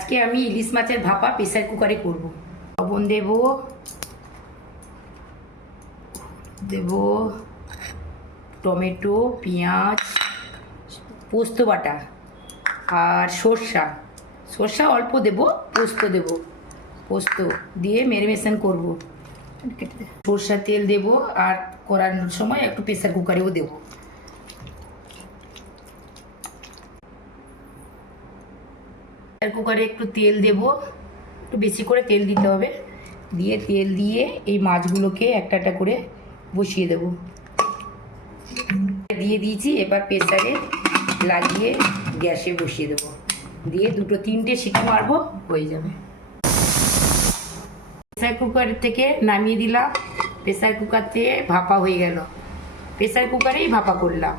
আজকে আমি ইলিশ মাছের ভাপা প্রেসার কুকারে করব। লবণ দেব টমেটো, পেঁয়াজ, পোস্ত বাটা আর সর্ষা অল্প দেব, পোস্ত দিয়ে ম্যারিনেশন করব। সর্ষার তেল দেব আর করানোর সময় একটু প্রেসার কুকারেও দেব। প্রেসার কুকারে একটু তেল দেব, একটু বেশি করে তেল দিতে হবে। তেল দিয়ে এই মাছগুলোকে একটা একটা করে বসিয়ে দেব। দিয়ে দিয়েছি, এবার প্রেসারে লাগিয়ে গ্যাসে বসিয়ে দেব। দিয়ে 2-3টে সিটি মারবো, হয়ে যাবে। প্রেসার কুকার থেকে নামিয়ে দিলাম। প্রেসার কুকার থেকে ভাপা হয়ে গেল। প্রেসার কুকারেই ভাপা করলাম।